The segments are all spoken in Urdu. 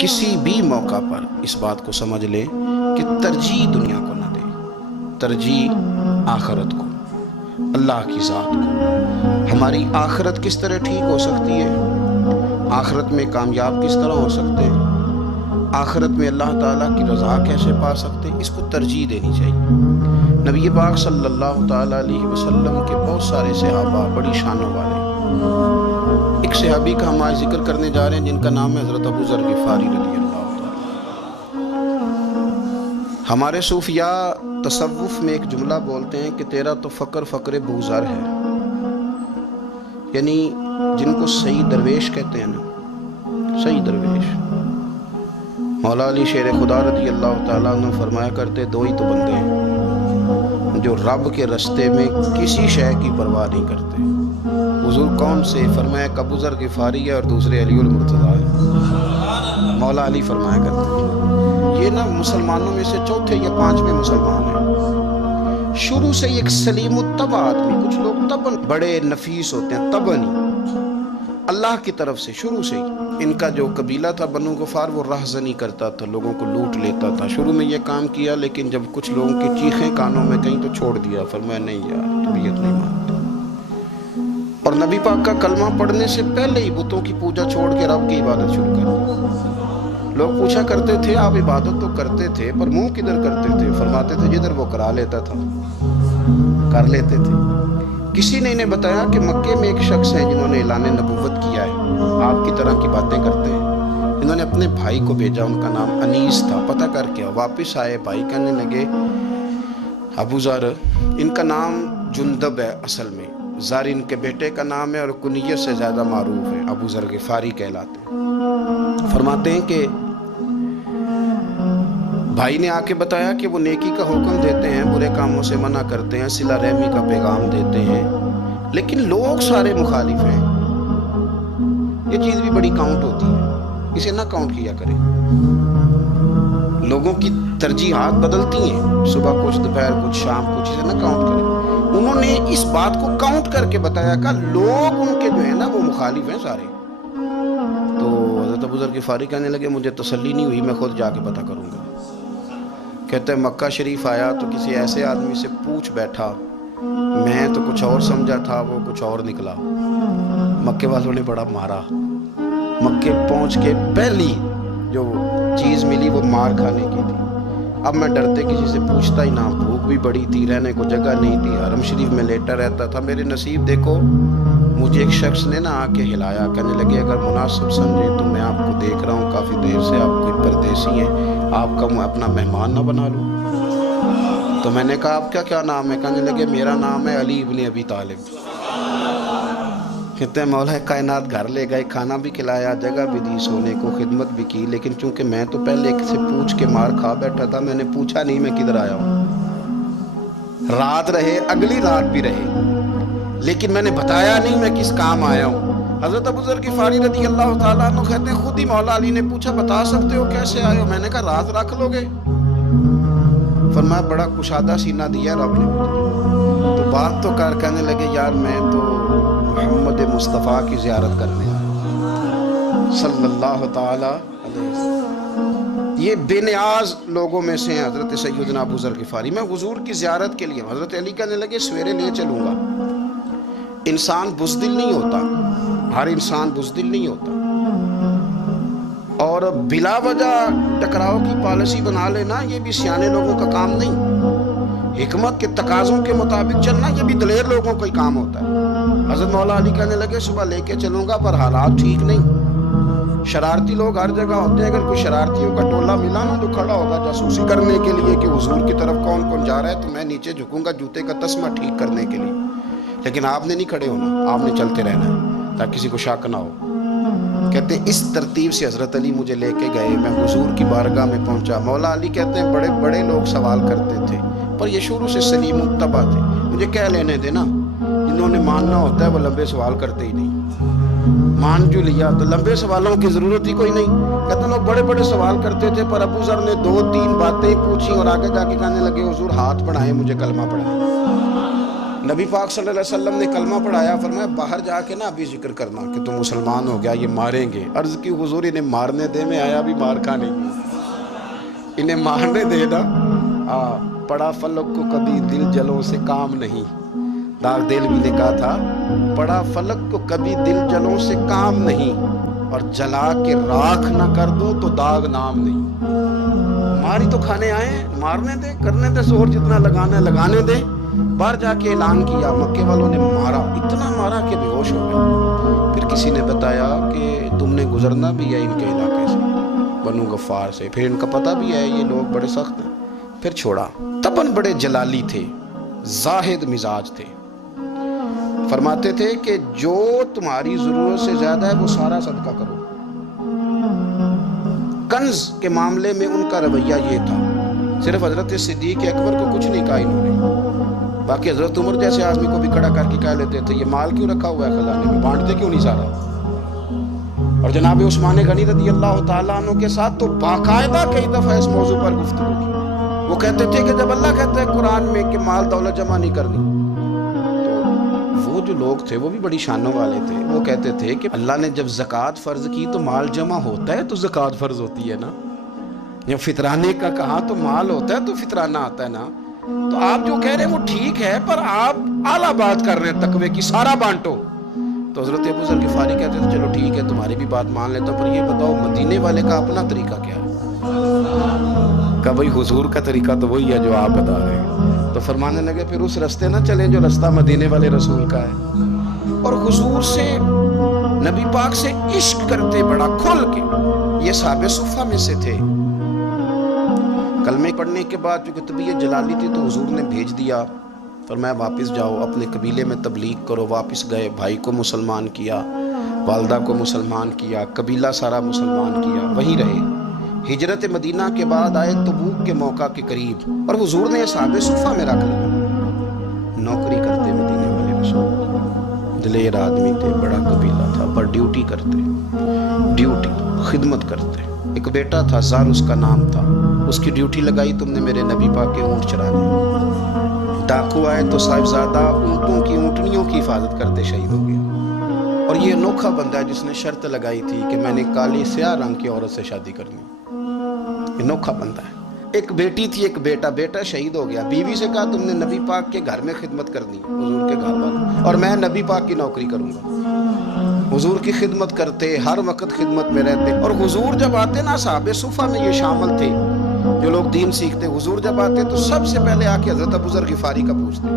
کسی بھی موقع پر اس بات کو سمجھ لے کہ ترجیح دنیا کو نہ دے، ترجیح آخرت کو، اللہ کی ذات کو۔ ہماری آخرت کس طرح ٹھیک ہو سکتی ہے، آخرت میں کامیاب کس طرح ہو سکتے ہیں، آخرت میں اللہ تعالیٰ کی رضا کیسے پا سکتے ہیں، اس کو ترجیح دینی چاہیے۔ نبی پاک صلی اللہ تعالیٰ علیہ وسلم کے بہت سارے صحابہ بڑی شانوں والے، ایک صحابی کا ہم آج ذکر کرنے جا رہے ہیں جن کا نام ہے حضرت ابو ذر غفاری رضی اللہ تعالیٰ۔ ہمارے صوفیاء تصوف میں ایک جملہ بولتے ہیں کہ تیرا تو فقر بوذر ہے، یعنی جن کو صحیح درویش کہتے ہیں نا، صحیح درویش۔ مولا علی شیر خدا رضی اللہ تعالیٰ عنہ فرمایا کرتے دو ہی تو بندے ہیں جو رب کے رستے میں کسی شے کی پرواہ نہیں کرتے۔ حضور کون سے؟ فرمایا کہ ابو ذر غفاری ہے اور دوسرے علی المرتضیٰ ہے۔ مولا علی فرمایا کرتے یہ نا مسلمانوں میں سے چوتھے یا پانچویں مسلمان ہیں۔ شروع سے ایک سلیم الطبع آدمی، کچھ لوگ طبعاً بڑے نفیس ہوتے ہیں، طبعاً اللہ کی طرف سے شروع سے ہی۔ ان کا جو قبیلہ تھا بنو غفار وہ رہزنی کرتا تھا، لوگوں کو لوٹ لیتا تھا۔ شروع میں یہ کام کیا، لیکن جب کچھ لوگوں کی چیخیں کانوں میں گئیں تو چھوڑ دیا، فرمایا نہیں یار طبیعت نہیں مانتی۔ اور نبی پاک کا کلمہ پڑھنے سے پہلے ہی بتوں کی پوجا چھوڑ کے رب کی عبادت شروع کر دی۔ لوگ پوچھا کرتے تھے آپ عبادت تو کرتے تھے پر منہ کدھر کرتے تھے؟ فرماتے تھے جدھر وہ کرا لیتا تھا کر لیتے تھے۔ کسی نے انہیں بتایا کہ مکے میں ایک شخص ہے جنہوں نے اعلان نبوت کیا ہے، آپ کی طرح کی باتیں کرتے ہیں۔ انہوں نے اپنے بھائی کو بھیجا، ان کا نام انیس تھا، پتہ کر کے واپس آئے، بھائی کہنے لگے ابو ذر، ان کا نام جندب ہے، اصل میں ذر ان کے بیٹے کا نام ہے اور کنیت سے زیادہ معروف ہے، ابو ذر غفاری کہلاتے ہیں۔ فرماتے ہیں کہ بھائی نے آ کے بتایا کہ وہ نیکی کا حکم دیتے ہیں، برے کاموں سے منع کرتے ہیں، صلہ رحمی کا پیغام دیتے ہیں، لیکن لوگ سارے مخالف ہیں۔ یہ چیز بھی بڑی کاؤنٹ ہوتی ہے، اسے نہ کاؤنٹ کیا کریں۔ لوگوں کی ترجیحات بدلتی ہیں، صبح کچھ، دوپہر کچھ، شام کچھ، اسے نہ کاؤنٹ کریں۔ انہوں نے اس بات کو کاؤنٹ کر کے بتایا کہ لوگ ان کے جو ہیں نا وہ مخالف ہیں سارے۔ تو حضرت ابو ذر غفاری کہنے لگے مجھے تسلی نہیں ہوئی، میں خود جا کے پتہ کروں گا۔ کہتے ہیں مکہ شریف آیا تو کسی ایسے آدمی سے پوچھ بیٹھا، میں تو کچھ اور سمجھا تھا، وہ کچھ اور نکلا۔ مکے والوں نے بڑا مارا، مکے پہنچ کے پہلی جو چیز ملی وہ مار کھانے کی تھی۔ اب میں ڈرتے کسی سے پوچھتا ہی نہ، بھوک بھی بڑی تھی، رہنے کو جگہ نہیں تھی، حرم شریف میں لیٹا رہتا تھا۔ میرے نصیب دیکھو، مجھے ایک شخص نے نہ آ کے ہلایا، کہنے لگے اگر مناسب سمجھے تو میں آپ کو دیکھ رہا ہوں کافی دیر سے، آپ کوئی پردیسی ہیں، آپ کا اپنا مہمان نہ بنا لوں۔ تو میں نے کہا آپ کا کیا نام ہے؟ کہنے لگے میرا نام ہے علی ابن ابی طالب۔ کہتے ہیں مولا کائنات گھر لے گئے، کھانا بھی کھلایا، جگہ بھی دی سونے کو، خدمت بھی کی، لیکن چونکہ میں تو پہلے سے پوچھ کے مار کھا بیٹھا تھا، میں نے پوچھا نہیں میں کدھر آیا ہوں۔ رات رہے، اگلی رات بھی رہے، لیکن میں نے بتایا نہیں میں کس کام آیا ہوں۔ حضرت ابو ذر غفاری رضی اللہ تعالیٰ عنہ کہتے ہیں خود ہی مولا علی نے پوچھا بتا سکتے ہو کیسے آئے ہو؟ میں نے کہا رات رکھ لو گے؟ فرمایا بڑا کشادہ سینہ دیا رب نے مجھے، تو بات تو کر۔ کہنے لگے یار میں تو محمد مصطفیٰ کی زیارت کرنے آیا صلی اللہ تعالی علیہ وسلم۔ یہ بے نیاز لوگوں میں سے ہیں حضرت سیدنا ابو ذر غفاری۔ میں حضور کی زیارت کے لیے، حضرت علی کہنے لگے سویرے لے چلوں گا۔ انسان بزدل نہیں ہوتا، ہر انسان بزدل نہیں ہوتا، اور بلا وجہ ٹکراؤ کی پالیسی بنا لینا یہ بھی سیانے لوگوں کا کام نہیں۔ حکمت کے تقاضوں کے مطابق چلنا یہ بھی دلیر لوگوں کا ہی کام ہوتا ہے۔ حضرت مولا علی کہنے لگے صبح لے کے چلوں گا پر حالات ٹھیک نہیں، شرارتی لوگ ہر جگہ ہوتے ہیں، اگر کوئی شرارتیوں کا ٹولہ ملا نا تو کھڑا ہوگا جاسوسی کرنے کے لیے کہ حضور کی طرف کون کون جا رہا ہے، تو میں نیچے جھکوں گا جوتے کا تسمہ ٹھیک کرنے کے لیے، لیکن آپ نے نہیں کھڑے ہونا، آپ نے چلتے رہنا ہے تاکہ کسی کو شک نہ ہو۔ کہتے ہیں اس ترتیب سے حضرت علی مجھے لے کے گئے، میں حضور کی بارگاہ میں پہنچا۔ مولا علی کہتے ہیں بڑے بڑے لوگ سوال کرتے تھے پر یہ شروع سے سلیم الطبع تھے، مجھے کہہ لینے دینا، انہوں نے ماننا ہوتا ہے وہ لمبے سوال کرتے ہی نہیں، مان جو لیا تو لمبے سوالوں کی ضرورت ہی کوئی نہیں۔ کہتے ہیں لوگ بڑے بڑے سوال کرتے تھے پر ابو ذر نے 2-3 باتیں پوچھی اور آگے جا کے کہنے لگے حضور ہاتھ بڑھائیں مجھے کلمہ پڑھائیں۔ نبی پاک صلی اللہ علیہ وسلم نے کلمہ پڑھایا، فرمایا باہر جا کے نا ابھی ذکر کرنا کہ تم مسلمان ہو گیا، یہ ماریں گے۔ عرض کی حضور انہیں مارنے دے، میں آیا بھی مار کھانے، انہیں مارنے دے نا۔ پڑا فلک کو کبھی دل جلوں سے کام نہیں، داغ دل بھی نے کہا تھا، پڑا فلک کو کبھی دل جلوں سے کام نہیں، اور جلا کے راکھ نہ کر دوں تو داغ نام نہیں۔ ماری تو کھانے آئے، مارنے دے، کرنے دے زور جتنا لگانا ہے لگانے دے۔ باہر جا کے اعلان کیا، مکے والوں نے مارا، اتنا مارا کہ بے ہوش ہو گئے۔ پھر کسی نے بتایا کہ تم نے گزرنا بھی ہے ان کے علاقے سے، بنو غفار سے، پھر ان کا پتہ بھی ہے یہ لوگ بڑے سخت ہیں، پھر چھوڑا۔ تبن بڑے جلالی تھے، زاہد مزاج تھے، فرماتے تھے کہ جو تمہاری ضرورت سے زیادہ ہے وہ سارا صدقہ کرو۔ کنز کے معاملے میں ان کا رویہ یہ تھا، صرف حضرت صدیق اکبر کو کچھ نہیں کہا انہوں نے، باقی حضرت عمر جیسے آدمی کو بھی کھڑا کر کے کہہ لیتے تھے یہ مال کیوں رکھا ہوا ہے خزانے میں، بانٹتے کیوں نہیں سارا۔ اور جناب عثمان غنی رضی اللہ تعالیٰ عنہ کے ساتھ تو باقاعدہ کئی دفعہ اس موضوع پر گفتگو کی۔ وہ کہتے تھے کہ جب اللہ کہتا ہے قرآن میں کہ مال دولت جمع نہیں کرنی، تو وہ جو لوگ تھے وہ بھی بڑی شانوں والے تھے، وہ کہتے تھے کہ اللہ نے جب زکوٰۃ فرض کی تو مال جمع ہوتا ہے تو زکوٰۃ فرض ہوتی ہے نا، جب فطرانے کا کہا تو مال ہوتا ہے تو فطرانہ آتا ہے نا۔ تو آپ جو کہہ رہے ہیں وہ ٹھیک ہے، پر آپ اعلیٰ بات کر رہے ہیں تقوی کی، سارا بانٹو۔ تو حضرت ابو ذر غفاری کہتے تھے چلو ٹھیک ہے تمہاری بھی بات مان لیتا ہوں، پر یہ بتاؤ مدینے والے کا اپنا طریقہ کیا ہے؟ کہ بھئی حضور کا طریقہ تو وہی ہے جو آپ بتا رہے ہیں۔ تو فرمانے لگے پھر اس رستے نہ چلیں جو رستہ مدینے والے رسول کا ہے۔ اور حضور سے، نبی پاک سے عشق کرتے بڑا کھل کے، یہ صحابہ صفہ میں سے تھے۔ کلمے پڑھنے کے بعد چونکہ طبیعت جلالی تھی تو حضور نے بھیج دیا، فرمایا واپس جاؤ اپنے قبیلے میں تبلیغ کرو۔ واپس گئے، بھائی کو مسلمان کیا، والدہ کو مسلمان کیا، قبیلہ سارا مسلمان کیا، وہیں رہے۔ ہجرت مدینہ کے بعد آئے تبوک کے موقع کے قریب، اور حضور نے صحابہ صفہ میں رکھ لیا۔ نوکری کرتے مدینے والے رسول، دلیر آدمی تھے، بڑا قبیلہ تھا، پر ڈیوٹی کرتے، ڈیوٹی خدمت کرتے۔ ایک بیٹا تھا زار اس کا نام تھا، اس کی ڈیوٹی لگائی تم نے میرے نبی پاک کے اونٹ چرانے۔ ڈاکو آئے تو صاحبزادہ اونٹوں کی، اونٹنیوں کی حفاظت کرتے شہید ہو گیا۔ اور یہ انوکھا بندہ ہے جس نے شرط لگائی تھی کہ میں نے کالی سیاہ رنگ کی عورت سے شادی کرنی۔ انوکھا بندہ ہے۔ ایک بیٹی تھی، ایک بیٹا، بیٹا شہید ہو گیا، بیوی سے کہا تم نے نبی پاک کے گھر میں خدمت کرنی، حضور کے گھر والوں، اور میں نبی پاک کی نوکری کروں گا۔ حضور کی خدمت کرتے، ہر وقت خدمت میں رہتے۔ اور حضور جب آتے نا، صحابہ صفہ میں یہ شامل تھے جو لوگ دین سیکھتے، حضور جب آتے تو سب سے پہلے آ کے حضرت ابو ذر غفاری کا پوچھتے،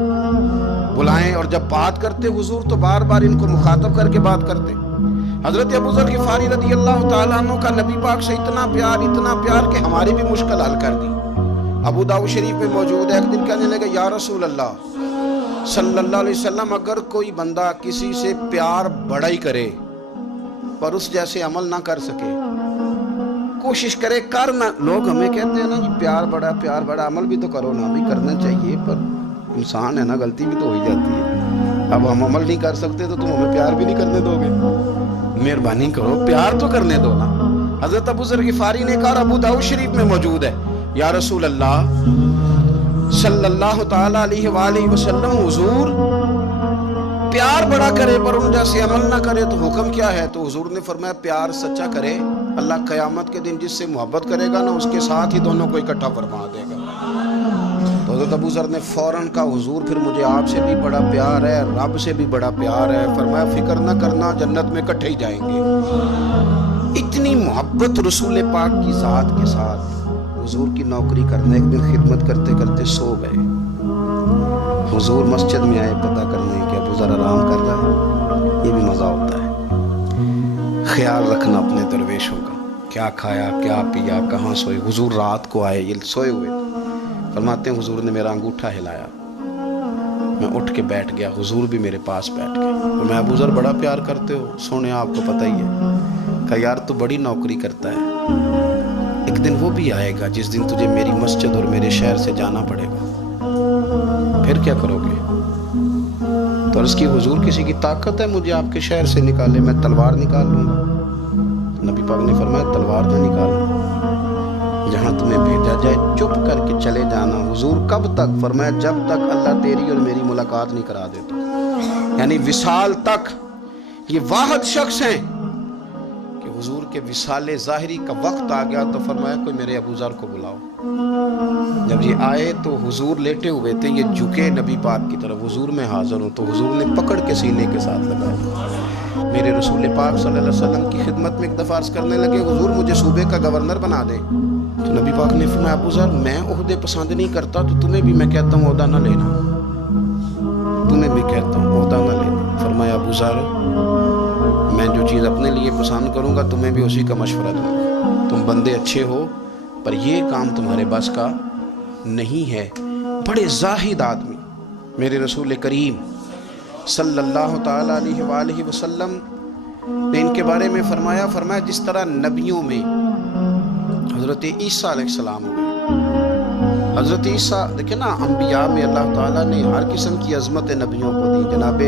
بلائیں، اور جب بات کرتے حضور تو بار بار ان کو مخاطب کر کے بات کرتے۔ حضرت ابو ذر غفاری رضی اللہ تعالیٰ عنہ کا نبی پاک سے اتنا پیار کہ ہماری بھی مشکل حل کر دی۔ ابو داؤد شریف میں موجود ہے، ایک دن کہنے لگے یا رسول اللہ صلی اللہ علیہ وسلم، اگر کوئی بندہ کسی سے پیار بڑا ہی کرے پر اس جیسے عمل نہ کر سکے، کوشش کرے کرنا، لوگ ہمیں کہتے ہیں نا یہ پیار بڑا، عمل بھی تو کرو نا، بھی کرنا چاہیے، پر انسان ہے نا، غلطی بھی تو ہو ہی جاتی ہے۔ اب ہم عمل نہیں کر سکتے تو تم ہمیں پیار بھی نہیں کرنے دو گے، مہربانی کرو پیار تو کرنے دو نا۔ حضرت ابو ذر غفاری نے کہا، ابو داؤد شریف میں موجود ہے، یا رسول اللہ صلی اللہ تعالیٰ علیہ وآلہ وسلم، حضور پیار بڑا کرے پر ان جیسے عمل نہ کرے تو حکم کیا ہے؟ تو حضور نے فرمایا پیار سچا کرے، اللہ قیامت کے دن جس سے محبت کرے گا نا اس کے ساتھ ہی دونوں کو اکٹھا فرما دے گا۔ تو حضرت ابو ذر نے فوراً کہا، حضور پھر مجھے آپ سے بھی بڑا پیار ہے، رب سے بھی بڑا پیار ہے۔ فرمایا فکر نہ کرنا، جنت میں اکٹھے ہی جائیں گے۔ اتنی محبت رسول پاک کی ذات کے ساتھ حضور کی نوکری کرنا۔ ایک دن خدمت کرتے کرتے سو گئے، حضور مسجد میں آئے پتہ کرنے کہ ابو ذر آرام کر رہا ہے۔ یہ بھی مزہ ہوتا ہے، خیال رکھنا اپنے درویشوں کا، کیا کھایا کیا پیا، کہاں سوئے۔ حضور رات کو آئے، یہ سوئے ہوئے، فرماتے ہیں حضور نے میرا انگوٹھا ہلایا، میں اٹھ کے بیٹھ گیا، حضور بھی میرے پاس بیٹھ گئے۔ تو میں ابو ذر بڑا پیار کرتے ہو، سونے آپ کو پتہ ہی ہے۔ کہا یار تو بڑی نوکری کرتا ہے، ایک دن وہ بھی آئے گا جس دن تجھے میری مسجد اور میرے شہر سے جانا پڑے گا، پھر کیا کرو گے؟ تو عرض کی حضور کسی کی طاقت ہے مجھے آپ کے شہر سے نکالے؟ میں تلوار نکال لوں گا۔ نبی پاک نے فرمایا تلوار نہ نکالنا، جہاں تمہیں بھیجا جائے چپ کر کے چلے جانا۔ حضور کب تک؟ فرمایا جب تک اللہ تیری اور میری ملاقات نہیں کرا دیتا، یعنی وصال تک۔ یہ واحد شخص ہیں کہ حضور کے وصال ظاہری کا وقت آ گیا تو فرمایا کوئی میرے ابو ذر کو بلاؤ۔ جب یہ آئے تو حضور لیٹے ہوئے تھے، یہ جھکے نبی پاک کی طرف، حضور میں حاضر ہوں، تو حضور نے پکڑ کے سینے کے ساتھ لگایا۔ میرے رسول پاک صلی اللہ علیہ وسلم کی خدمت میں ایک دفعہ عرض کرنے لگے حضور مجھے صوبے کا گورنر بنا دیں، تو نبی پاک نے فرمایا ابو ذر میں عہدے پسند نہیں کرتا، تو تمہیں بھی میں کہتا ہوں عہدہ نہ لینا، تمہیں بھی کہتا ہوں عہدہ نہ لینا۔ فرمایا ابو ذر میں جو چیز اپنے لیے پسند کروں گا تمہیں بھی اسی کا مشورہ دوں گا، تم بندے اچھے ہو پر یہ کام تمہارے بس کا نہیں ہے۔ بڑے زاہد آدمی میرے رسول کریم صلی اللہ تعالیٰ علیہ وآلہ وسلم نے ان کے بارے میں فرمایا جس طرح نبیوں میں حضرت عیسیٰ علیہ السلام ہوئے، حضرت عیسیٰ دیکھیں نا، انبیاء میں اللہ تعالیٰ نے ہر قسم کی عظمت نبیوں کو دی۔ جناب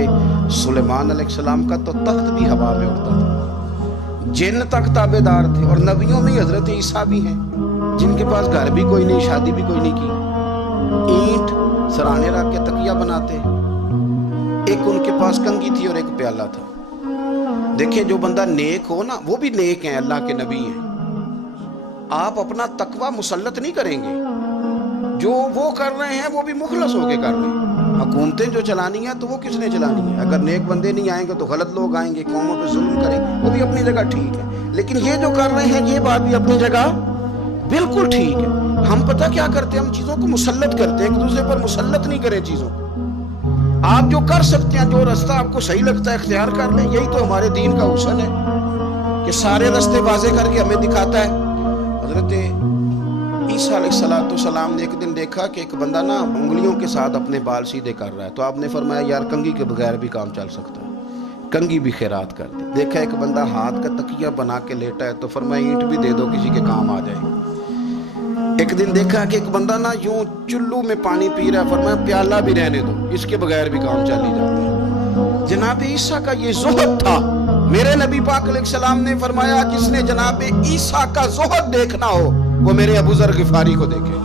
سلیمان علیہ السلام کا تو تخت بھی ہوا میں اڑتا تھا، جن تک تابع دار تھے، اور نبیوں میں حضرت عیسیٰ بھی ہیں جن کے پاس گھر بھی کوئی نہیں، شادی بھی کوئی نہیں کی، اینٹ سرانے رکھ کے تکیہ بناتے، ایک ان کے پاس کنگھی تھی اور ایک پیالہ تھا۔ دیکھیں جو بندہ نیک ہو نا، وہ بھی نیک ہیں، اللہ کے نبی ہیں، آپ اپنا تقوی مسلط نہیں کریں گے، جو وہ کر رہے ہیں وہ بھی مخلص ہو کے کر رہے ہیں۔ حکومتیں جو چلانی ہیں تو وہ کس نے چلانی ہے؟ اگر نیک بندے نہیں آئیں گے تو غلط لوگ آئیں گے، قوموں پہ ظلم کریں گے، وہ بھی اپنی جگہ ٹھیک ہے، لیکن یہ جو کر رہے ہیں یہ بات بھی اپنی جگہ بالکل ٹھیک ہے۔ ہم پتہ کیا کرتے ہیں، ہم چیزوں کو مسلط کرتے ہیں، ایک دوسرے پر مسلط نہیں کریں چیزوں کو۔ آپ جو کر سکتے ہیں، جو رستہ آپ کو صحیح لگتا ہے اختیار کر لیں، یہی تو ہمارے دین کا حسن ہے کہ سارے رستے واضح کر کے ہمیں دکھاتا ہے۔ حضرت عیسیٰ علیہ السلام نے ایک دن دیکھا کہ ایک بندہ نا انگلیوں کے ساتھ اپنے بال سیدھے کر رہا ہے، تو آپ نے فرمایا یار کنگھی کے بغیر بھی کام چل سکتا ہے، کنگھی بھی خیرات کر دی۔ دیکھا ایک بندہ ہاتھ کا تکیہ بنا کے لیٹا ہے، تو فرمایا اینٹ بھی دے دو کسی کے کام آ جائے۔ ایک دن دیکھا کہ ایک بندہ نا یوں چلو میں پانی پی رہا ہے، فرمایا پیالہ بھی رہنے دو، اس کے بغیر بھی کام چل ہی جاتا ہے۔ جناب عیسیٰ کا یہ زہد تھا۔ میرے نبی پاک علیہ السلام نے فرمایا جس نے جناب عیسیٰ کا زہد دیکھنا ہو وہ میرے ابو ذر غفاری کو دیکھے،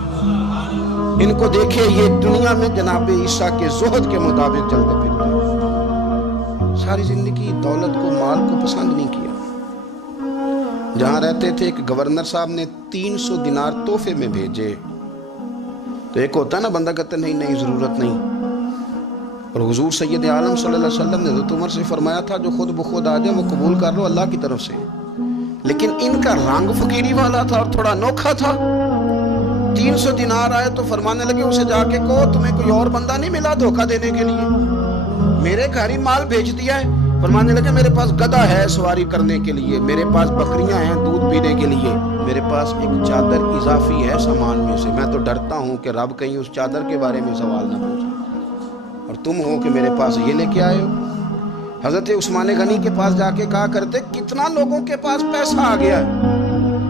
ان کو دیکھے، یہ دنیا میں جناب عیسیٰ کے زہد کے مطابق چلتے پھرتے، ساری زندگی دولت کو، مال کو پسند نہیں کیا۔ جہاں رہتے تھے ایک گورنر صاحب نے 300 دینار تحفے میں بھیجے، تو ایک ہوتا ہے نا بندہ کہتا ہے نہیں ضرورت نہیں، اور حضور سید عالم صلی اللہ علیہ وسلم نے حضرت عمر سے فرمایا تھا جو خود بخود آ جائے وہ قبول کر لو اللہ کی طرف سے، لیکن ان کا رنگ فقیری والا تھا اور تھوڑا انوکھا تھا۔ 300 دینار آئے تو فرمانے لگے اسے جا کے کہو تمہیں کوئی اور بندہ نہیں ملا دھوکہ دینے کے لیے، میرے گھر ہی مال بھیج دیا ہے۔ فرمانے لگے میرے پاس گدھا ہے سواری کرنے کے لیے، میرے پاس بکریاں ہیں دودھ پینے کے لیے، میرے پاس ایک چادر اضافی ہے سامان میں سے، میں تو ڈرتا ہوں کہ رب کہیں اس چادر کے بارے میں سوال نہ پوچھے، اور تم ہو کہ میرے پاس یہ لے کے آئے ہو۔ حضرت عثمان غنی کے پاس جا کے کہا کرتے کتنا لوگوں کے پاس پیسہ آ گیا ہے،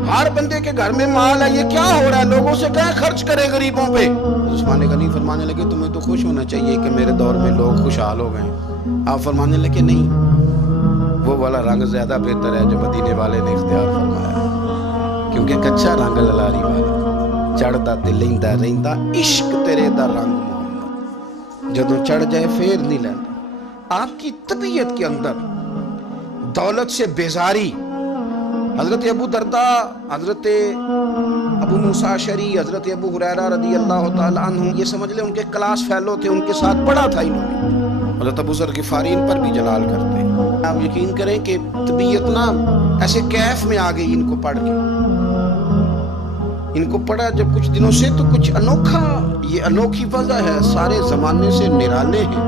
ہر بندے کے گھر میں مال ہے، یہ کیا ہو رہا ہے، لوگوں سے کہیں خرچ کرے غریبوں پہ۔ عثمان غنی فرمانے لگے تمہیں تو خوش ہونا چاہیے کہ میرے دور میں لوگ خوشحال ہو گئے۔ آپ فرمانے لگے نہیں، وہ والا رنگ زیادہ بہتر ہے جو مدینے والے نے اختیار فرمایا، کیونکہ کچا رنگ للاری والا چڑھتا تے لیندا رہندا عشق تیرے دا رنگ محمد، جدوں چڑھ جائے پھر نہیں لیندا۔ آپ کی طبیعت کے اندر دولت سے بیزاری، حضرت ابو درداء، حضرت ابو موسیٰ اشعری، حضرت ابو ہریرہ رضی اللہ تعالیٰ عنہ، یہ سمجھ لیں ان کے کلاس فیلو تھے، ان کے ساتھ پڑھا تھا انہوں نے۔ حضرت ابو ذر غفاری ان پر بھی جلال کرتے ہیں۔ آپ یقین کریں کہ طبیعت نا ایسے کیف میں آ گئی ان کو پڑھ کے، ان کو پڑھا جب کچھ دنوں سے تو کچھ انوکھا، یہ انوکھی وجہ ہے، سارے زمانے سے نرالے ہیں،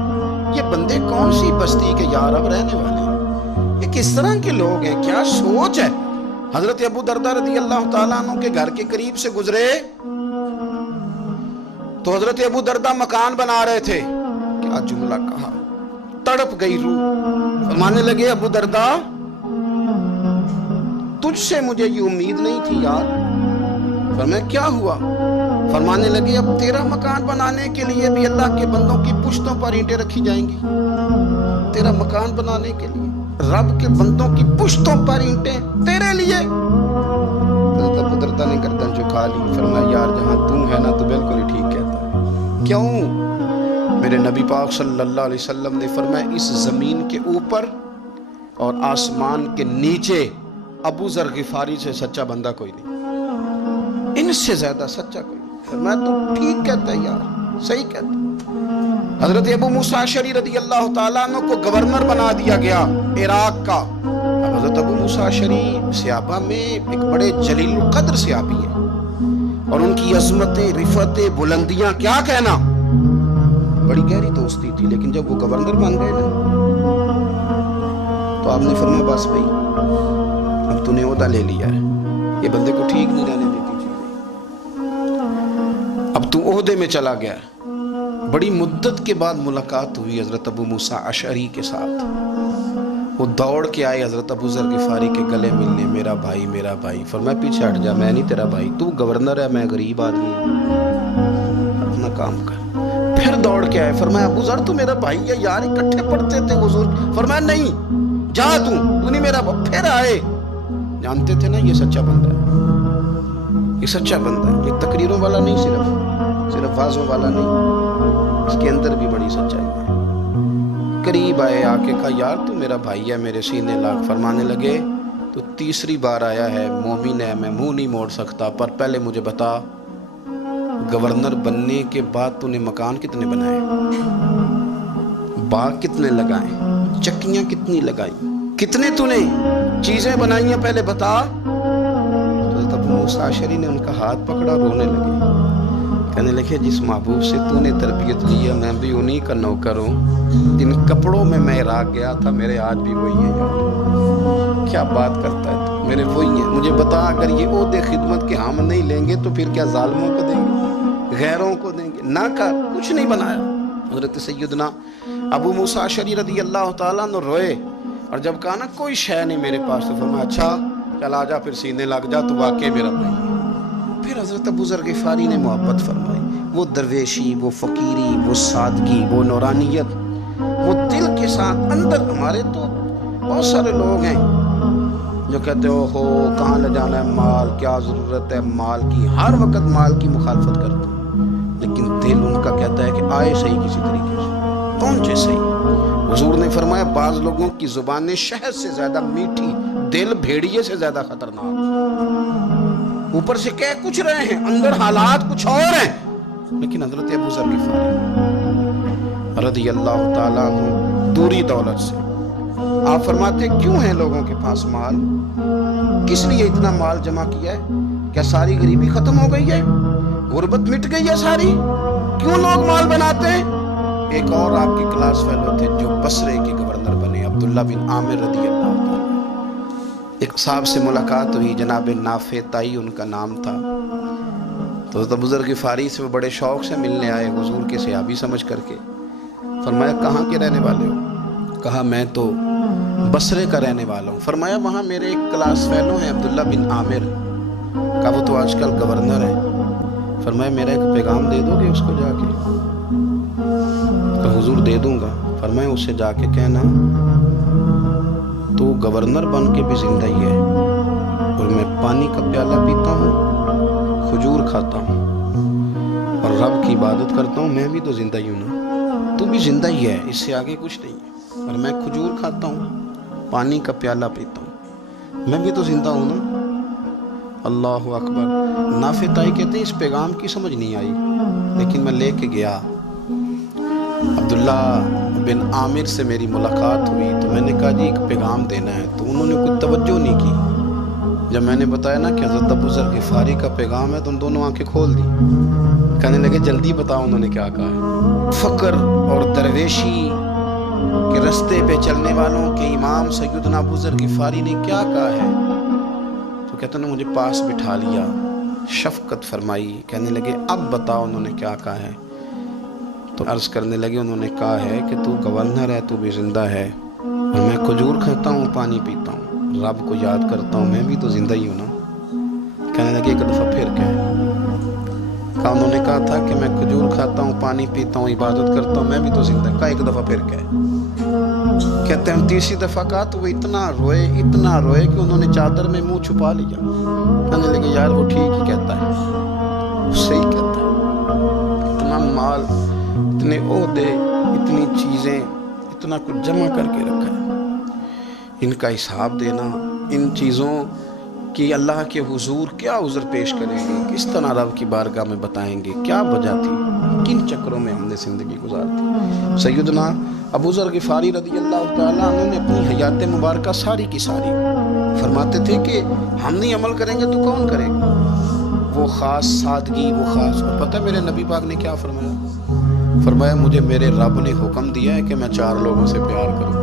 یہ بندے کون سی بستی کے یا رب رہنے والے ہیں، یہ کس طرح کے لوگ ہیں، کیا سوچ ہے۔ حضرت ابو درداء رضی اللہ تعالیٰ عنہ کے گھر کے قریب سے گزرے تو حضرت ابو درداء مکان بنا رہے تھے، کیا جملہ کہا، تڑپ گئی روح۔ فرمانے لگے ابو درداء تجھ سے مجھے یہ امید نہیں تھی یار۔ فرمایا کیا ہوا؟ فرمانے لگے اب تیرا مکان بنانے کے لیے بھی اللہ کے بندوں کی پشتوں پر اینٹیں رکھی جائیں گی، تیرا مکان بنانے کے لیے رب کے بندوں کی پشتوں پر اینٹیں تیرے لیے۔ حضرت ابو درداء نے گردن جھکا کھا لی؟ فرمایا یار جہاں تم ہے نا تو بالکل ہی ٹھیک کہتا ہے۔ کیوں؟ میرے نبی پاک صلی اللہ علیہ وسلم نے فرمایا اس زمین کے اوپر اور آسمان کے نیچے ابو ذر غفاری سے سچا بندہ کوئی نہیں، ان سے زیادہ سچا کوئی نہیں۔ فرمایا تو ٹھیک کہتا ہے یار، صحیح کہتا ہے۔ حضرت ابو موسیٰ اشعری رضی اللہ تعالیٰ عنہ کو گورنر بنا دیا گیا عراق کا۔ اب حضرت ابو موسیٰ اشعری صحابہ میں ایک بڑے جلیل القدر صحابی ہیں، اور ان کی عظمتیں، رفتیں، بلندیاں کیا کہنا، بڑی گہری دوستی تھی۔ لیکن جب وہ گورنر بن گئے نا تو آپ نے فرمایا بس بھائی اب تو نے عہدہ لے لیا ہے، یہ بندے کو ٹھیک نہیں رہنے دیتی چیزیں، اب تو عہدے میں چلا گیا ہے۔ بڑی مدت کے بعد ملاقات ہوئی حضرت ابو موسیٰ اشعری کے ساتھ، وہ دوڑ کے آئے حضرت ابو ذر غفاری کے گلے ملنے، میرا بھائی میرا بھائی۔ فرمایا پیچھے ہٹ جا، میں نہیں تیرا بھائی، تو گورنر ہے، میں غریب آدمی ہوں، اپنا کام کر۔ پھر دوڑ کے آئے، فرمایا ابو ذر تو میرا بھائی ہے یار، اکٹھے پڑھتے تھے حضور۔ فرمایا نہیں جا تو نہیں میرا بھائی۔ پھر آئے، جانتے تھے نا یہ سچا بندہ ہے، یہ سچا بندہ ہے، یہ تقریروں والا نہیں، صرف وعظوں والا نہیں، اس کے اندر بھی بڑی سچائی ہے۔ قریب آئے، آ کے کہا یار تو میرا بھائی ہے، میرے سینے لاگ۔ فرمانے لگے تو تیسری بار آیا ہے، مومن ہے، میں منہ نہیں موڑ سکتا، پر پہلے مجھے بتا گورنر بننے کے بعد تو نے مکان کتنے بنائے، باغ کتنے لگائے، چکیاں کتنی لگائی، کتنے تو نے چیزیں بنائی ہیں، پہلے بتا۔ حضرت ابو موسیٰ اشعری نے ان کا ہاتھ پکڑا، رونے لگے، کہنے لگے جس محبوب سے تو نے تربیت لی ہے میں بھی انہی کا نوکر ہوں، جن کپڑوں میں عراق گیا تھا میرے آج بھی وہی ہیں یار، کیا بات کرتا ہے تو میرے وہی ہیں۔ مجھے بتا اگر یہ عہدے خدمت کے ہم نہیں لیں گے تو پھر کیا ظالموں کو دیں گے، غیروں کو دیں گے؟ نہ کر، کچھ نہیں بنایا۔ حضرت سیدنا ابو موسیٰ اشعری رضی اللہ تعالیٰ عنہ روئے، اور جب کہا نا کوئی شے نہیں میرے پاس، تو فرمایا اچھا چل آ جا، پھر سینے لگ جا، تو واقعی میرا بھائی ہے۔ پھر حضرت ابو ذر غفاری نے محبت فرمائی، وہ درویشی، وہ فقیری، وہ سادگی، وہ نورانیت، وہ دل کے ساتھ اندر۔ ہمارے تو بہت سارے لوگ ہیں جو کہتے ہو کہاں لے جانا ہے مال، کیا ضرورت ہے مال کی، ہر وقت مال کی مخالفت کرتے ہیں، لیکن دل ان کا کہتا ہے کہ آئے صحیح کسی طریقے سے، پہنچے صحیح۔ حضور نے فرمایا بعض لوگوں کی زبانیں شہد سے زیادہ میٹھی، دل بھیڑیے سے زیادہ خطرناک، اوپر سے کہہ کچھ رہے ہیں اندر حالات کچھ اور ہیں۔ لیکن حضرت ابو ذر غفاری رضی اللہ تعالیٰ عنہ دوری دولت سے، آپ فرماتے کیوں ہے لوگوں کے پاس مال، کس لیے اتنا مال جمع کیا ہے، کیا ساری غریبی ختم ہو گئی ہے، غربت مٹ گئی ہے ساری، کیوں لوگ مال بناتے ہیں؟ ایک اور آپ کی کلاس فیلو تھے جو بصرے کے گورنر بنے، عبداللہ بن عامر رضی اللہ تعالیٰ۔ ایک صاحب سے ملاقات ہوئی، جناب نافع تائی ان کا نام تھا، تو حضرت ابو ذر غفاری سے وہ بڑے شوق سے ملنے آئے، حضور کے صحابی سمجھ کر کے۔ فرمایا کہاں کے رہنے والے ہو؟ کہا میں تو بصرے کا رہنے والا ہوں۔ فرمایا وہاں میرے ایک کلاس فیلو ہیں عبداللہ بن عامر، کہا وہ تو آج کل گورنر ہیں۔ فرمایا میرا ایک پیغام دے دو گے اس کو جا کے؟ کہا حضور دے دوں گا۔ فرمایا اس سے جا کے کہنا تو گورنر بن کے بھی زندہ ہی ہے، اور میں پانی کا پیالہ پیتا ہوں، کھجور کھاتا ہوں اور رب کی عبادت کرتا ہوں، میں بھی تو زندہ ہی ہوں نا، تو بھی زندہ ہی ہے، اس سے آگے کچھ نہیں ہے، اور میں کھجور کھاتا ہوں، پانی کا پیالہ پیتا ہوں، میں بھی تو زندہ ہوں نا۔ اللہ اکبر۔ نافع تائی کہتے ہیں اس پیغام کی سمجھ نہیں آئی، لیکن میں لے کے گیا، عبداللہ بن عامر سے میری ملاقات ہوئی، تو میں نے کہا جی ایک پیغام دینا ہے، تو انہوں نے کوئی توجہ نہیں کی۔ جب میں نے بتایا نا کہ حضرت ابو ذر غفاری کا پیغام ہے تو ان دونوں آنکھیں کھول دی، کہنے لگے جلدی بتاؤ انہوں نے کیا کہا ہے۔ فقر اور درویشی کے رستے پہ چلنے والوں کے امام سیدنا ابو ذر غفاری نے کیا کہا ہے؟ تو کہتے ہیں مجھے پاس بٹھا لیا، شفقت فرمائی، کہنے لگے اب بتاؤ انہوں نے کیا کہا ہے؟ تو عرض کرنے لگے انہوں نے کہا ہے کہ تو گورنر ہے، تو بھی زندہ ہے، اور میں کھجور کھاتا ہوں، پانی پیتا ہوں، رب کو یاد کرتا ہوں، میں بھی تو زندہ ہی ہوں نا۔ کہنے لگے ایک دفعہ پھر کہہ۔ کہا انہوں نے کہا تھا کہ میں کھجور کھاتا ہوں، پانی پیتا ہوں، عبادت کرتا ہوں، میں بھی تو زندہ۔ کہا ایک دفعہ پھر کہہ۔ کہتے ہیں تیسری دفعہ کہا تو وہ اتنا روئے کہ انہوں نے چادر میں منہ چھپا لیا. کہنے لگے یار وہ ٹھیک ہی کہتا ہے, وہ صحیح کہتا ہے. اتنا مال, اتنے عہدے, اتنی چیزیں, اتنا کچھ جمع کر کے رکھا ہے. ان کا حساب دینا, ان چیزوں کی اللہ کے حضور کیا عذر پیش کریں گے, کس طرح رب کی بارگاہ میں بتائیں گے کیا وجہ تھی, کن چکروں میں ہم نے زندگی گزارتی. سیدنا ابو ذر غفاری رضی اللہ تعالیٰ عنہ نے اپنی حیات مبارکہ ساری کی ساری فرماتے تھے کہ ہم نہیں عمل کریں گے تو کون کرے گا. وہ خاص سادگی, وہ خاص, پتہ ہے میرے نبی پاک نے کیا فرمایا؟ فرمایا مجھے میرے رب نے حکم دیا ہے کہ میں 4 لوگوں سے پیار کروں.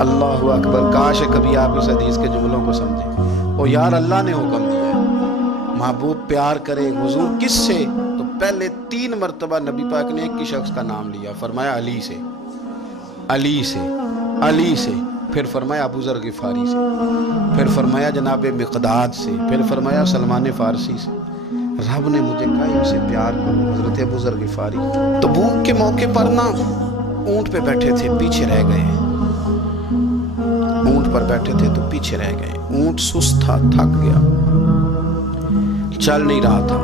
اللہ اکبر, کاش کبھی آپ اس حدیث کے جملوں کو سمجھیں. او یار اللہ نے حکم دیا ہے, محبوب پیار کرے. حضور کس سے؟ تو پہلے 3 مرتبہ نبی پاک نے ایک ہی شخص کا نام لیا, فرمایا علی سے, علی سے, علی سے, پھر فرمایا ابو ذر غفاری سے, پھر فرمایا جناب مقداد سے, پھر فرمایا سلمان فارسی سے. رب نے مجھے کہا ان سے پیار کرو. حضرت ابو ذر غفاری تبوک کے موقع پر نا اونٹ پہ بیٹھے تھے, پیچھے رہ گئے. اونٹ پر بیٹھے تھے تو پیچھے رہ گئے. اونٹ سست تھا, تھک گیا, چل نہیں رہا تھا.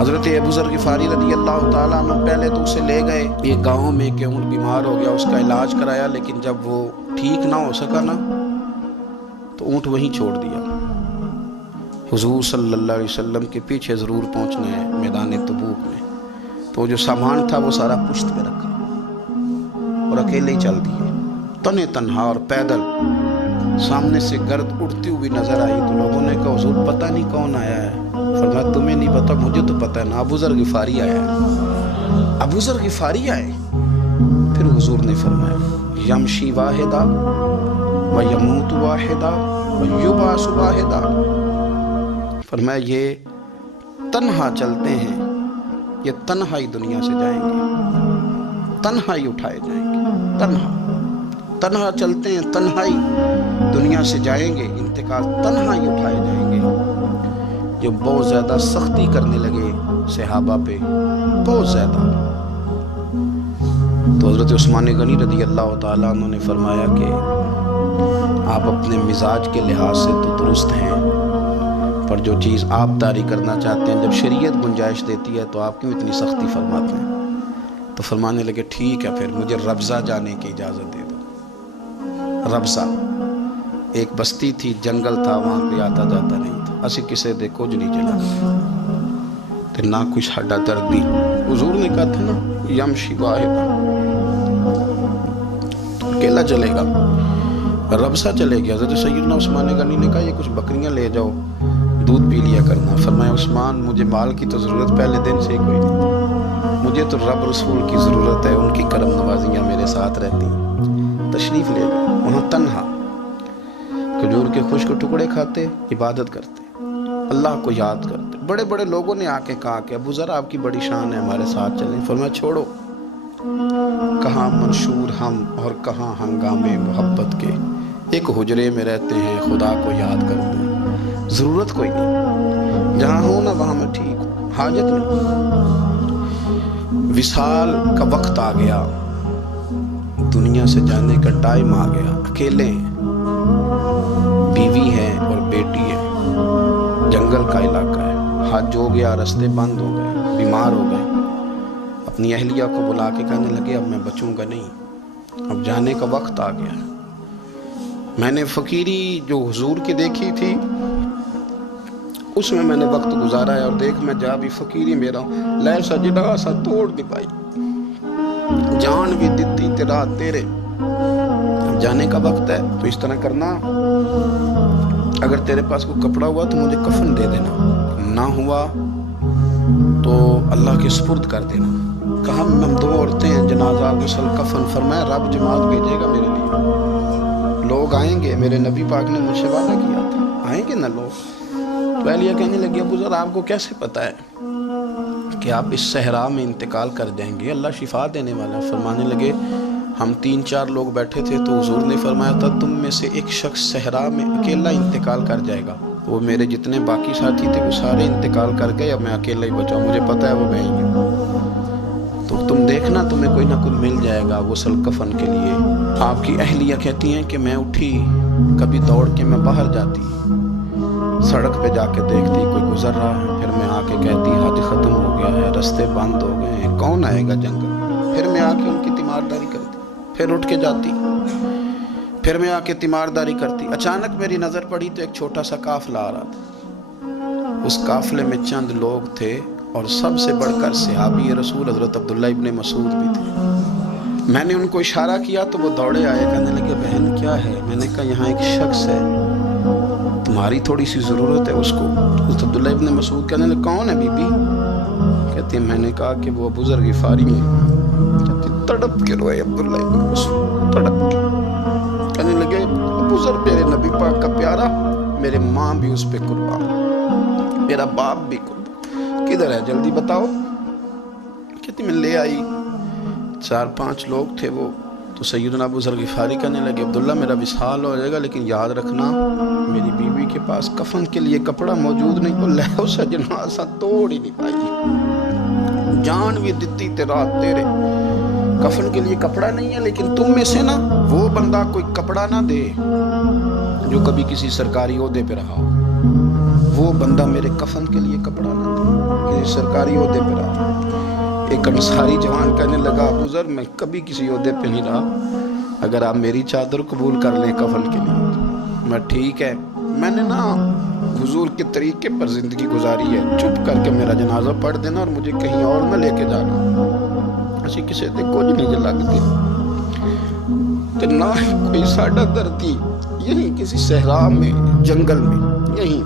حضرت ابو ذر غفاری رضی اللہ تعالیٰ عنہ پہلے تو اسے لے گئے ایک گاؤں میں کہ اونٹ بیمار ہو گیا, اس کا علاج کرایا, لیکن جب وہ ٹھیک نہ ہو سکا نا تو اونٹ وہیں چھوڑ دیا. حضور صلی اللہ علیہ وسلم کے پیچھے ضرور پہنچنا ہے میدان تبوک میں. تو جو سامان تھا وہ سارا پشت پہ رکھا اور اکیلے ہی چل دیے, تنے تنہا اور پیدل. سامنے سے گرد اڑتی ہوئی نظر آئی تو لوگوں نے کہا حضور پتہ نہیں کون آیا ہے. فرمایا تمہیں نہیں پتا, مجھے تو پتہ ہے نا, ابو ذر غفاری آیا ہے, ابو ذر غفاری آئے. پھر حضور نے فرمایا یمشی واحدہ و یموت واحدہ و یبعث واحدہ. فرمایا یہ تنہا چلتے ہیں, یہ تنہا ہی دنیا سے جائیں گے, تنہا ہی اٹھائے جائیں گے. تنہا چلتے ہیں, تنہا ہی دنیا سے جائیں گے, انتقال تنہا ہی اٹھائے جائیں گے. جو بہت زیادہ سختی کرنے لگے صحابہ پہ, بہت زیادہ. تو حضرت عثمان غنی رضی اللہ تعالیٰ عنہ نے فرمایا کہ آپ اپنے مزاج کے لحاظ سے تو درست ہیں, پر جو چیز آپ طاری کرنا چاہتے ہیں جب شریعت گنجائش دیتی ہے تو آپ کیوں اتنی سختی فرماتے ہیں؟ تو فرمانے لگے ٹھیک ہے, پھر مجھے ربضہ جانے کی اجازت دے دو. ربضہ ایک بستی تھی, جنگل تھا, وہاں کوئی آتا جاتا نہیں تھا, اسی کسے دے کچھ نہیں چلا تو نہ کوئی ساڈا دردی. حضور نے کہا تھا نا یمشی واحدہ, اکیلا چلے گا. ربضہ چلے گیا. حضرت سیدنا عثمان غنی نے کہا یہ کچھ بکریاں لے جاؤ, دودھ پی لیا کرنا. فرمایا عثمان مجھے مال کی تو ضرورت پہلے دن سے ہی کوئی نہیں تھی, مجھے تو رب رسول کی ضرورت ہے, ان کی کرم نوازیاں میرے ساتھ رہتی. تشریف لے گئے. وہاں تنہا کھجور کے خشک ٹکڑے کھاتے, عبادت کرتے, اللہ کو یاد کرتے. بڑے بڑے لوگوں نے آ کے کہا کہ ابو ذر آپ کی بڑی شان ہے, ہمارے ساتھ چلیں. فرمایا چھوڑو, کہاں منشور ہم اور کہاں ہنگامے محبت کے, ایک حجرے میں رہتے ہیں, خدا کو یاد کرتے ہیں, ضرورت کوئی نہیں, جہاں ہوں نا وہاں میں ٹھیک ہوں, حاجت نہیں. وصال کا وقت آ گیا, دنیا سے جانے کا ٹائم آ گیا. اکیلے ہیں, بیوی ہے اور بیٹی ہے, جنگل کا علاقہ ہے, حج ہو گیا, رستے بند ہو گئے, بیمار ہو گئے. اپنی اہلیہ کو بلا کے کہنے لگے اب میں بچوں گا نہیں, اب جانے کا وقت آ گیا. میں نے فقیری جو حضور کی دیکھی تھی اس میں نے وقت گزارا ہے, اور دیکھ میں جا بھی فقیری میرا لے سجدہ سا توڑ دی پائی, جان بھی دیتی تیرا تیرے. اب جانے کا وقت ہے تو اس طرح کرنا, اگر تیرے پاس کوئی کپڑا ہوا تو مجھے کفن دے دینا, نہ ہوا تو اللہ کے سپرد کر دینا. کہا ہم 2 عورتیں ہیں, جنازہ غسل کفن. فرمایا رب جماعت بھیجے گا میرے لیے, لوگ آئیں گے, میرے نبی پاک نے مجھ سے وعدہ کیا تھا, آئیں گے نا لوگ. تو اہلیہ کہنے لگی ابو ذر آپ کو کیسے پتا ہے کہ آپ اس صحرا میں انتقال کر جائیں گے, اللہ شفا دینے والا. فرمانے لگے ہم 3-4 لوگ بیٹھے تھے تو حضور نے فرمایا تھا تم میں سے ایک شخص صحرا میں اکیلا انتقال کر جائے گا. وہ میرے جتنے باقی ساتھی تھے وہ سارے انتقال کر گئے, اب میں اکیلا ہی بچا, مجھے پتا ہے وہ میں ہی ہوں. تو تم تم دیکھنا تمہیں کوئی نہ کوئی مل جائے گا غسل کفن کے لیے۔ آپ کی اہلیہ کہتی ہیں کہ میں اٹھی، کبھی دوڑ کے میں باہر جاتی، سڑک پہ جا کے دیکھتی کوئی گزر رہا ہے، پھر میں آ کے کہتی حج ختم ہو گیا ہے، رستے بند ہو گئے ہیں، کون آئے گا جنگل؟ پھر میں آ کے ان کی تیمارداری کرتی، پھر اٹھ کے جاتی، پھر میں آ کے تیمارداری کرتی۔ اچانک میری نظر پڑی تو ایک چھوٹا سا قافلہ آ رہا تھا، اس قافلے میں چند لوگ تھے اور سب سے بڑھ کر صحابی رسول حضرت عبداللہ ابن مسعود بھی تھے۔ میں نے ان کو اشارہ کیا تو وہ دوڑے آئے، کہنے لگے بہن کیا ہے؟ میں نے کہا یہاں ایک شخص ہے، تمہاری تھوڑی سی ضرورت ہے اس کو۔ حضرت عبداللہ ابن مسعود کہنے لگے کون ہے بی بی؟ کہتے ہیں میں نے کہا کہ وہ ابو ذر غفاری ہے۔ کہتے ہیں تڑپ کے روئے عبداللہ ابن مسعود، تڑپ کے کہنے لگے ابو ذر میرے نبی پاک کا پیارا، میرے ماں بھی اس پہ قربان، میرا باپ بھی قربان، کدھر ہے جلدی بتاؤ؟ کہتی میں لے آئی، 4-5 لوگ تھے وہ، تو سیدنا ابو ذر غفاری کہنے لگے عبداللہ میرا وصال ہو جائے گا لیکن یاد رکھنا میری بیوی کے پاس کفن کے لیے کپڑا موجود نہیں، وہ لے اسا جنازہ توڑ ہی نہیں پائی، جان بھی دیتی رات تیرے، کفن کے لیے کپڑا نہیں ہے، لیکن تم میں سے نا وہ بندہ کوئی کپڑا نہ دے جو کبھی کسی سرکاری عہدے پہ رہا ہو، وہ بندہ میرے کفن کے لیے کپڑا نہ دے کسی سرکاری عہدے پہ رہا ہو۔ ایک انصاری جوان کہنے لگا ابو ذر میں کبھی کسی عہدے پہ نہیں رہا، اگر آپ میری چادر قبول کر لیں کفن کے لیے میں ٹھیک ہے، میں نے نا حضور کے طریقے پر زندگی گزاری ہے، چپ کر کے میرا جنازہ پڑھ دینا اور مجھے کہیں اور نہ لے کے جانا، اسی کسی دے کچھ نہیں لگتے تو نہ کوئی ساڈا دردی، یہیں کسی صحرا میں جنگل میں یہیں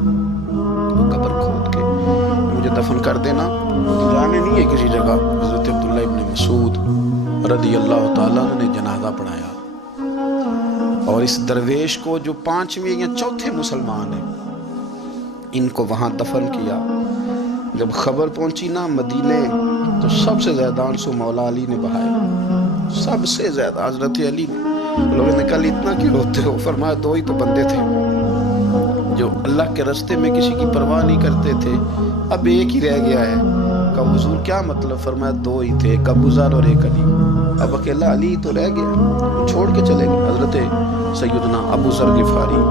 قبر کھود کے مجھے دفن کر دینا، جانے نہیں ہے کسی جگہ۔ حضرت عبداللہ ابن مسعود رضی اللہ تعالیٰ نے جنازہ پڑھایا اور اس درویش کو جو 5ویں یا 4تھے مسلمان ہیں ان کو وہاں دفن کیا۔ جب خبر پہنچی نا مدینے تو سب سے زیادہ آنسو مولا علی نے بہائے، سب سے زیادہ حضرت علی نے۔ لوگوں نے کہا اتنا کیوں روتے ہو؟ فرمایا 2 ہی تو بندے تھے جو اللہ کے راستے میں کسی کی پرواہ نہیں کرتے تھے، اب ایک ہی رہ گیا ہے۔ کہا حضور کیا مطلب؟ فرمایا 2 ہی تھے، ایک ابو ذر اور ایک علی، اب اکیلا علی تو رہ گیا، چھوڑ کے چلے گئے۔ حضرت سیدنا ابو ذر غفاری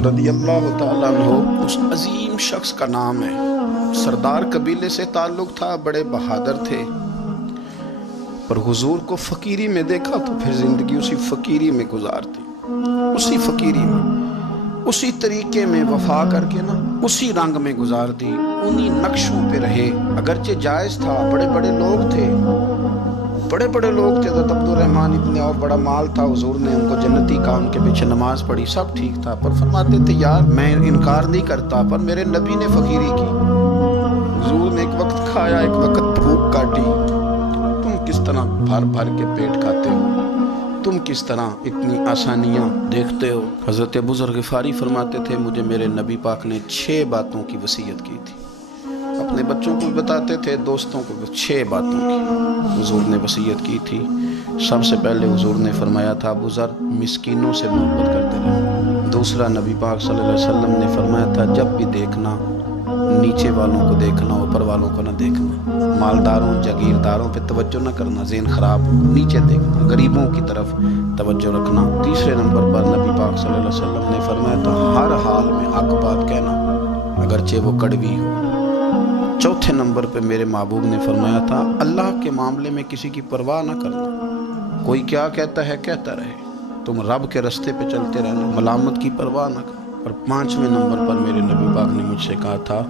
رضی اللہ تعالیٰ عنہ اس عظیم شخص کا نام ہے، سردار قبیلے سے تعلق تھا، بڑے بہادر تھے، پر حضور کو فقیری میں دیکھا تو پھر زندگی اسی فقیری میں گزارتی، اسی فقیری میں، اسی طریقے میں وفا کر کے نا اسی رنگ میں گزارتی، انہی نقشوں پہ رہے۔ اگرچہ جائز تھا، بڑے بڑے لوگ تھے، بڑے بڑے لوگ تھے، حضرت عبد الرحمن ابن عوف بڑا مال تھا، حضور نے ان کو جنتی کہا، ان کے پیچھے نماز پڑھی، سب ٹھیک تھا، پر فرماتے تھے یار میں انکار نہیں کرتا پر میرے نبی نے فقیری کی، حضور نے ایک وقت کھایا ایک وقت بھوک کاٹی، تم کس طرح بھر بھر کے پیٹ کھاتے ہو، تم کس طرح اتنی آسانیاں دیکھتے ہو۔ حضرت ابو ذر غفاری فرماتے تھے مجھے میرے نبی پاک نے 6 باتوں کی وصیت کی تھی، اپنے بچوں کو بتاتے تھے، دوستوں کو 6 باتوں کی حضور نے وصیت کی تھی۔ سب سے پہلے حضور نے فرمایا تھا ابو ذر مسکینوں سے محبت کرتے رہو۔ دوسرا نبی پاک صلی اللہ علیہ وسلم نے فرمایا تھا جب بھی دیکھنا نیچے والوں کو دیکھنا، اوپر والوں کو نہ دیکھنا، مالداروں جاگیرداروں پہ توجہ نہ کرنا، ذہن خراب ہو، نیچے دیکھنا، غریبوں کی طرف توجہ رکھنا۔ تیسرے نمبر پر نبی پاک صلی اللہ علیہ وسلم نے فرمایا تھا ہر حال میں حق بات کہنا اگرچہ وہ کڑوی ہو۔ چوتھے نمبر پہ میرے محبوب نے فرمایا تھا اللہ کے معاملے میں کسی کی پرواہ نہ کرنا، کوئی کیا کہتا ہے کہتا رہے، تم رب کے راستے پہ چلتے رہنا، ملامت کی پرواہ نہ کرنا۔ اور 5ویں نمبر پر میرے نبی پاک نے مجھ سے کہا تھا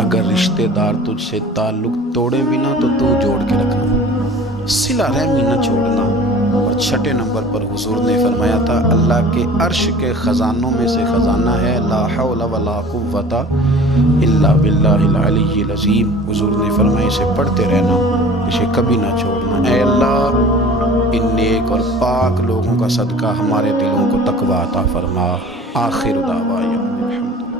اگر رشتہ دار تجھ سے تعلق توڑے بھی نہ تو جوڑ کے رکھنا، صلہ رحمی نہ چھوڑنا۔ اور 6 نمبر پر حضور نے فرمایا تھا اللہ کے عرش کے خزانوں میں سے خزانہ ہے لا حول ولا قوت الا باللہ العلی العظیم۔ حضور نے فرمایا اسے پڑھتے رہنا، اسے کبھی نہ چھوڑنا۔ اے اللہ ان نیک اور پاک لوگوں کا صدقہ ہمارے دلوں کو تقویٰ عطا فرما۔ آخر دعوانا الحمدللہ۔